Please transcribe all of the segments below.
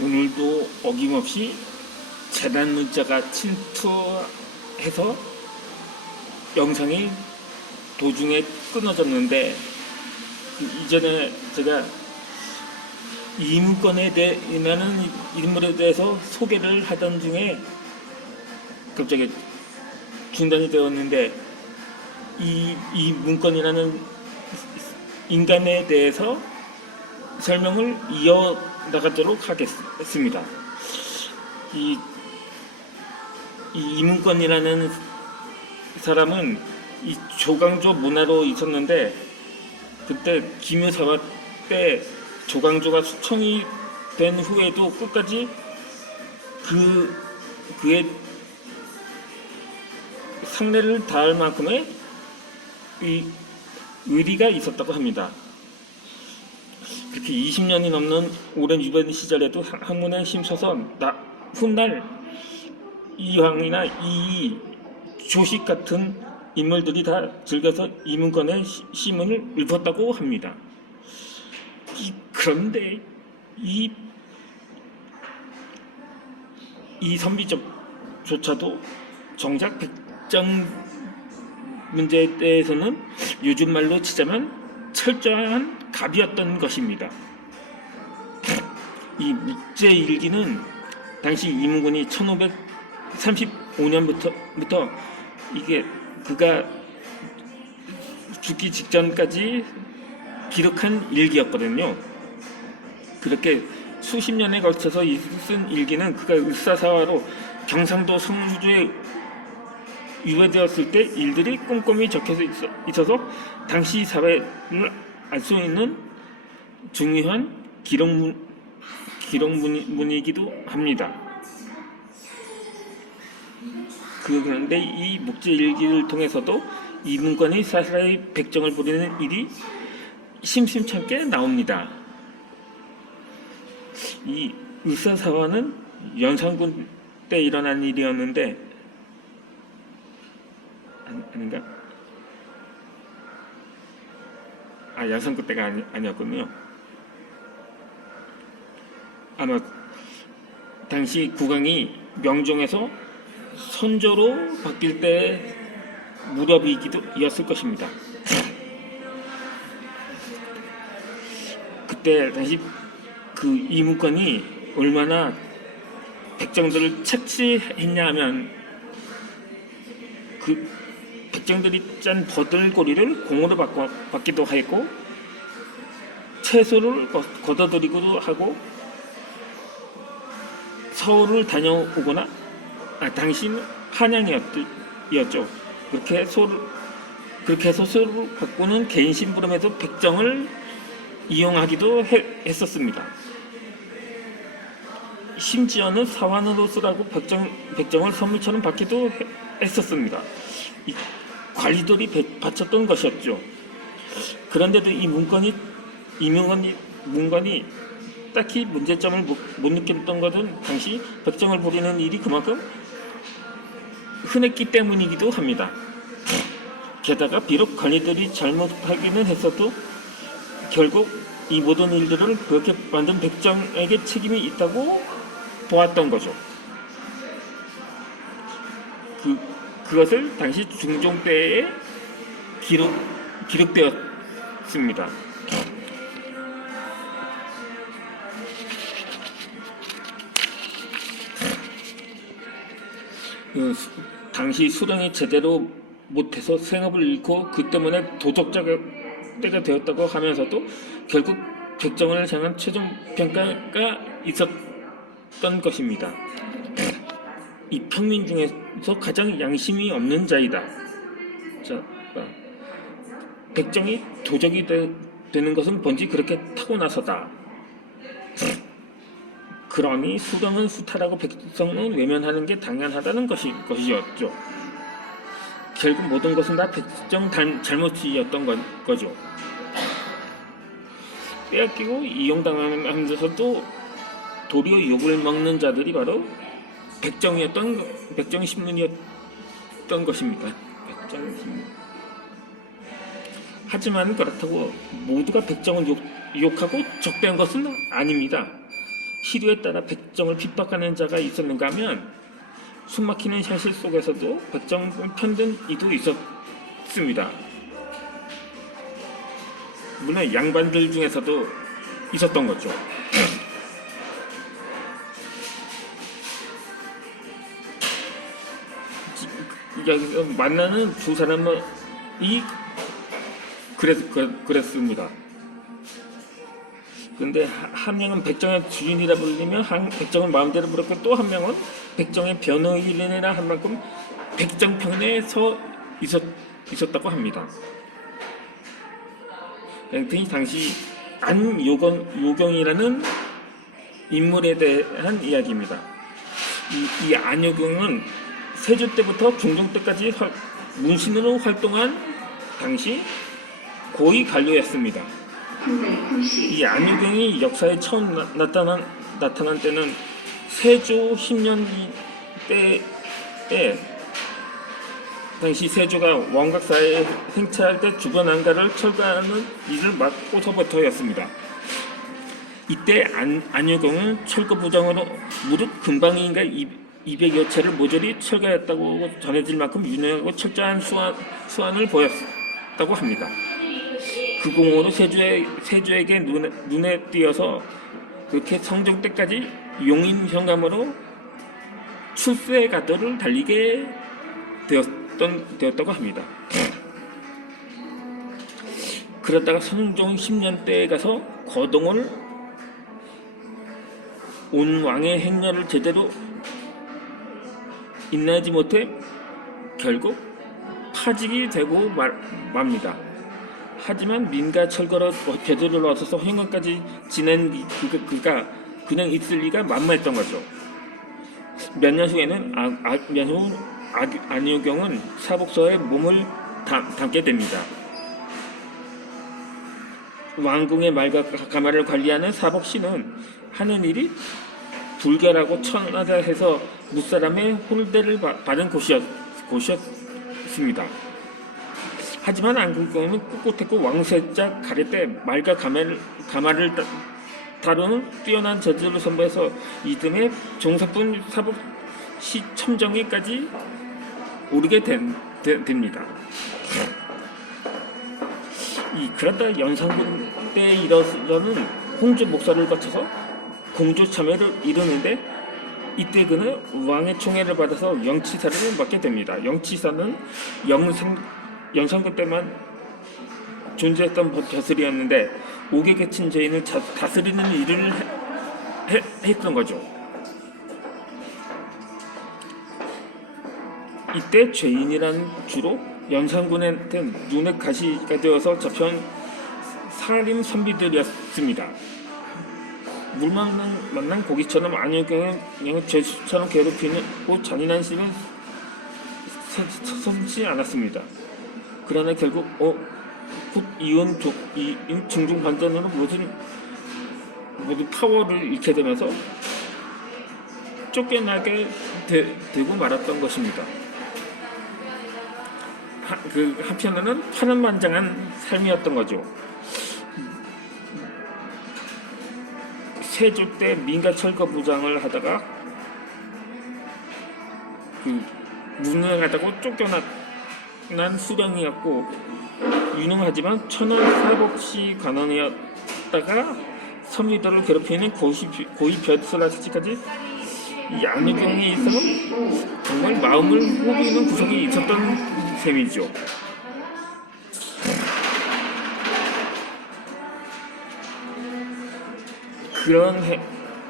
오늘도 어김없이 재난 문자가 침투해서 영상이 도중에 끊어졌는데, 이전에 제가 이 문건에 대한 인물에 대해서 소개를 하던 중에 갑자기 중단이 되었는데, 이 문건이라는 인간에 대해서 설명을 이어나가도록 하겠습니다. 이 이문권이라는 사람은 이 조광조 문화로 있었는데, 그때 기묘사화 때 조광조가 수청이 된 후에도 끝까지 그의 상례를 다할 만큼의 이 의리가 있었다고 합니다. 그렇게 20년이 넘는 오랜 유배 시절에도 학문에 힘써서 훗날 이황이나 이 조식 같은 인물들이 다 즐겨서 이문건의 시문을 읊었다고 합니다. 그런데 이 선비조차도 정작 백정 문제에 대해서는 요즘 말로 치자면 철저한 갑이었던 것입니다. 이 묵제일기는 당시 이문건이 1535년부터 이게 그가 죽기 직전까지 기록한 일기였거든요. 그렇게 수십 년에 걸쳐서 쓴 일기는 그가 을사사화로 경상도 성주에 유배되었을 때 일들이 꼼꼼히 적혀져 있어서 당시 사회를 알 수 있는 중요한 기록문이기도 합니다. 그런데 이 묵제일기를 통해서도 이 문건이 사사의 백정을 부리는 일이 심심찮게 나옵니다. 이 을사사화는 연산군 때 일어난 일이었는데, 아닌가? 연산군 때가 아니었군요. 아마 당시 국왕이 명종에서 선조로 바뀔 때 무렵이었을 것입니다. 그때 당시 그 이문건이 얼마나 백정들을 착취했냐 하면, 그 백정들이 짠 버들고리를 공으로 받기도 하였고, 채소를 걷어들이기도 하고, 서울을 다녀오거나, 당시는 한양이었죠. 그렇게 해서 소를 바꾸는 개인 심부름에서 백정을 이용하기도 했었습니다. 심지어는 사환으로 쓰라고 백정을 선물처럼 받기도 했었습니다. 이 관리들이 바쳤던 것이었죠. 그런데도 이 문건이 딱히 문제점을 못 느꼈던 것은 당시 백정을 부리는 일이 그만큼 흔했기 때문이기도 합니다. 게다가 비록 관리들이 잘못하기는 했어도 결국 이 모든 일들을 그렇게 만든 백정에게 책임이 있다고 보았던 거죠. 그것을 당시 중종 때에 기록되었습니다. 당시 수령이 제대로 못해서 생업을 잃고 그 때문에 도적자가 되었다고 하면서도 결국 백정을 향한 최종 평가가 있었던 것입니다. 이 평민 중에서 가장 양심이 없는 자이다. 백정이 도적이 되는 것은 본지 그렇게 타고나서다. 그러니 수령은 수탈하고 백성은 외면하는 게 당연하다는 것이었죠. 결국 모든 것은 다 백정 잘못이었던 거죠. 빼앗기고 이용당하면서도 도리어 욕을 먹는 자들이 바로 백정 신문이었던 것입니다. 백정 신문. 하지만 그렇다고 모두가 백정을 욕하고 적대한 것은 아닙니다. 시류에 따라 백정을 핍박하는 자가 있었는가 하면 숨막히는 현실 속에서도 백정을 편든 이도 있었습니다. 물론 양반들 중에서도 있었던 거죠. 여기서 만나는 두 사람이 그랬습니다. 근데 한 명은 백정의 주인이라 불리며 백정을 마음대로 부렸고, 또 한 명은 백정의 변호인이라 한 만큼 백정 편에 서 있었다고 합니다. 그 당시 안요경이라는 인물에 대한 이야기입니다. 이 안요경은 세조 때부터 종종 때까지 문신으로 활동한 당시 고위 관료였습니다. 이 안유경이 역사에 처음 나타난 때는 세조 10년 때에 당시 세조가 원각사에 행차할 때 주변 안가를 철거하는 일을 맡고서부터였습니다. 이때 안유경은 철거 부정으로 무릇 금방인가 200여 채를 모조리 철거했다고 전해질 만큼 유능하고 철저한 수완을 보였다고 합니다. 그 공으로 세조에게 눈에 띄어서 그렇게 성종 때까지 용인 현감으로 출세 가도를 달리게 되었다고 합니다. 그러다가 성종 10년 때에 가서 거동을 온 왕의 행렬을 제대로 인내하지 못해 결국 파직이 되고 맙니다. 하지만 민가 철거로 궤도를 얻어서 행원까지 지낸 그가 그냥 있을 리가 만무했던 거죠. 몇 년 후에는 안유경은 사복서에 몸을 담게 됩니다. 왕궁의 말과 가마를 관리하는 사복씨는 하는 일이 불결하고 천하다 해서 무사람의 홀대를 받은 곳이었습니다. 하지만 안국경은 꿋꿋했고 왕세자 가래때 말과 가마를 다루는 뛰어난 재주를 선보여서 이듬해 종사뿐 사복시 첨정에까지 오르게 됩니다. 그러다 연산군 때에 이르러는 홍조 목사를 거쳐서 공조 참여를 이루는데, 이때 그는 왕의 총애를 받아서 영치사를 맡게 됩니다. 영치사는 연산군 때만 존재했던 벼슬이었는데 5개 계친 죄인을 다스리는 일을 했던 거죠. 이때 죄인이란 주로 연산군한테 눈에 가시가 되어서 잡혀온 살림 선비들이었습니다. 물 만난 고기처럼 안유경을 그냥 죄수처럼 괴롭히는 잔인한 시는 서슴지 않았습니다. 그러나 결국 곧 이은 중중 반전으로 모두 파워를 잃게 되면서 쫓겨나게 되고 말았던 것입니다. 한편으로는 파란만장한 삶이었던 거죠. 세조 때 민가 철거 부장을 하다가 무능하다고 쫓겨난 수령이었고, 유능하지만 천원 사복시 관원이었다가 선비들을 괴롭히는 고위 벼슬아저씨까지 이 안유경에 있어서는 정말 마음을 호기는 구석이 있었던 셈이죠. 그런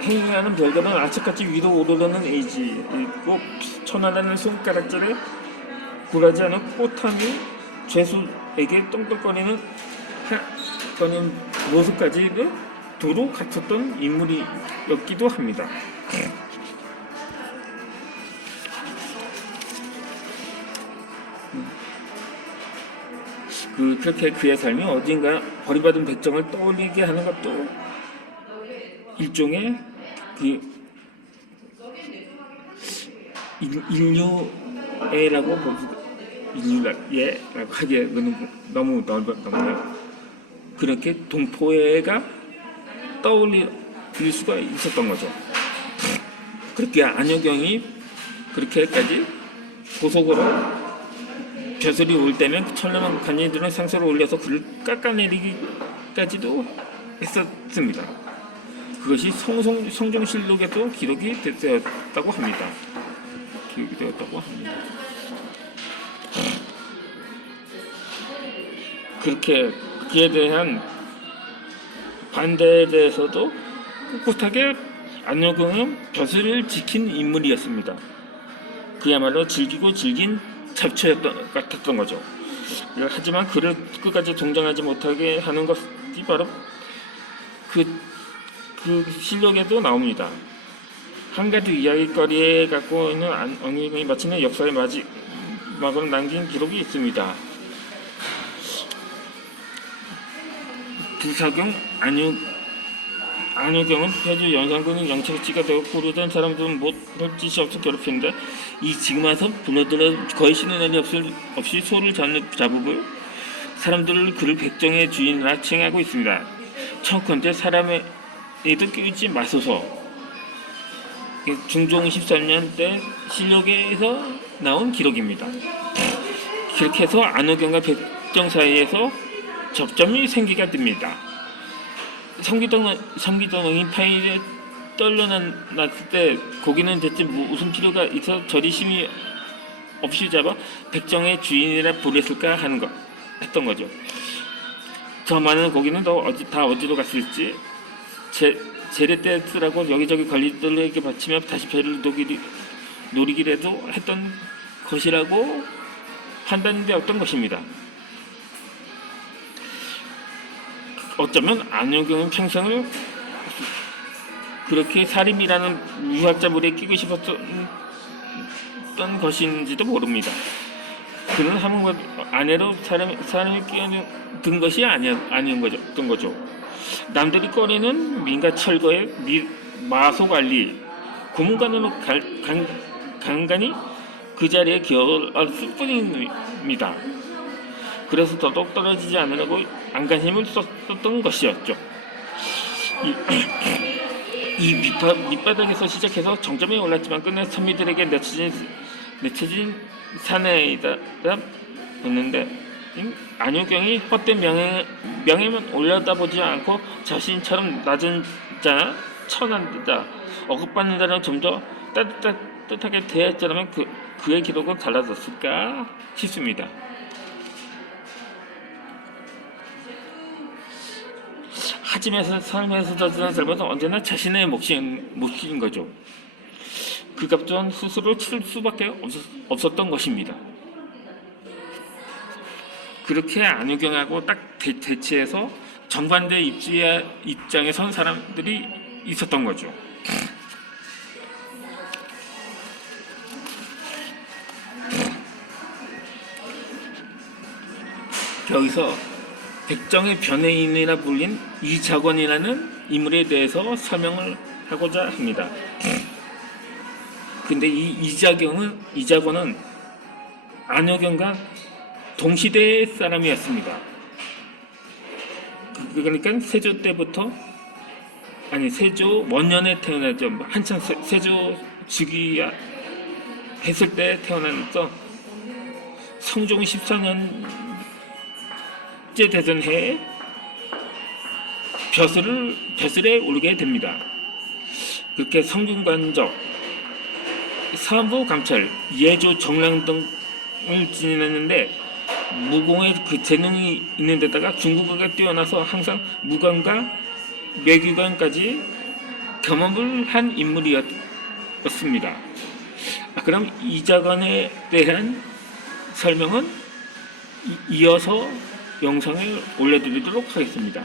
행위하는 별들은 아치같이 위로 오르려는 의지, 그리고 천하라는 손가락질에 굴하지 않은 꽃함이 죄수에게 똥똥거리는 모습까지도 두루 갖췄던 인물이었기도 합니다. 그렇게 그의 삶이 어딘가 버림받은 백정을 떠올리게 하는 것도 일종의 인류애라고 인류애라고 하기에는 너무 넓어요. 그렇게 동포애가 들릴 수가 있었던 거죠. 그렇게 안효경이 그렇게까지 고속으로 벼슬이 올 때면 천렴한 간이들은 상소를 올려서 그를 깎아내리기까지도 했었습니다. 그것이 성종실록에도 기록이 되었다고 합니다. 그렇게 그에 대한 반대에 대해서도 꿋꿋하게 안효경은 벼슬을 지킨 인물이었습니다. 그야말로 즐기고 즐긴 잡초였던 같았던 거죠. 하지만 그를 끝까지 동정하지 못하게 하는 것이 바로 그 실록에도 나옵니다. 한 가지 이야기거리에 갖고 있는 안효경이 마치는 역사의 마지막을 남긴 기록이 있습니다. 부사경 안효경은 폐주 연산군의 영채지가 되어 고르던 사람들은 못할 짓이 없어 괴롭히는데 지금 와서 불러들어 거의 쉬는 날이 없이 소를 잡으고 사람들을 그를 백정의 주인이라 칭하고 있습니다. 청컨대 사람에도 끼우지 마소서. 중종 13년 때 실록에서 나온 기록입니다. 그렇게 해서 안효경과 백정 사이에서 접점이 생기게 됩니다. 성기동이 파일에 떨려났을 때 고기는 대체 무슨 필요가 있어 저리 심히 없이 잡아 백정의 주인이라 부렸을까 했던 거죠. 저 많은 고기는 다 어디로 갔을지 재래 때 쓰라고 여기저기 관리들에게 바치며 다시 배를 노리기라도 했던 것이라고 판단되었던 것입니다. 어쩌면 안효경은 평생을 그렇게 살인이라는 유학자 물에 끼고 싶었던 것인지도 모릅니다. 그는 한번 아내로 사람을 끼어든 것이 아니었던 거죠. 남들이 꺼내는 민가 철거의 마소 관리, 고문관으로 간간히 그 자리에 기어왔을 뿐입니다. 그래서 더더욱 떨어지지 않으려고 안간힘을 썼던 것이었죠. 이 밑바닥에서 시작해서 정점에 올랐지만 끝내 선비들에게 내쳐진 사내이다였는데 안효경이 헛된 명예만 올려다보지 않고 자신처럼 낮은 자나 천한 자, 억압받는 자는 좀 더 따뜻하게 대했더라면 그의 기록은 달라졌을까 싶습니다. 하지만 삶에서 저지른 잘못은 언제나 자신의 몫인 거죠. 그 값은 스스로 치를 수밖에 없었던 것입니다. 그렇게 안효경하고 딱 대치해서 정반대 입장에 선 사람들이 있었던 거죠. 여기서 백정의 변해인이라 불린 이자권이라는 인물에 대해서 설명을 하고자 합니다. 근데 이 이자권은 안효경과 동시대의 사람이었습니다. 그러니까 세조 때부터 세조 원년에 태어났죠. 한참 세조 즉위했을 때 태어나서 성종 14년째 되던 해에 벼슬에 오르게 됩니다. 그렇게 성균관적, 사부 감찰, 예조 정랑 등을 지냈는데 무공의 그 재능이 있는 데다가 중국어가 뛰어나서 항상 무관과 매규관까지 경험을 한 인물이었습니다. 그럼 이자관에 대한 설명은 이어서 영상을 올려드리도록 하겠습니다.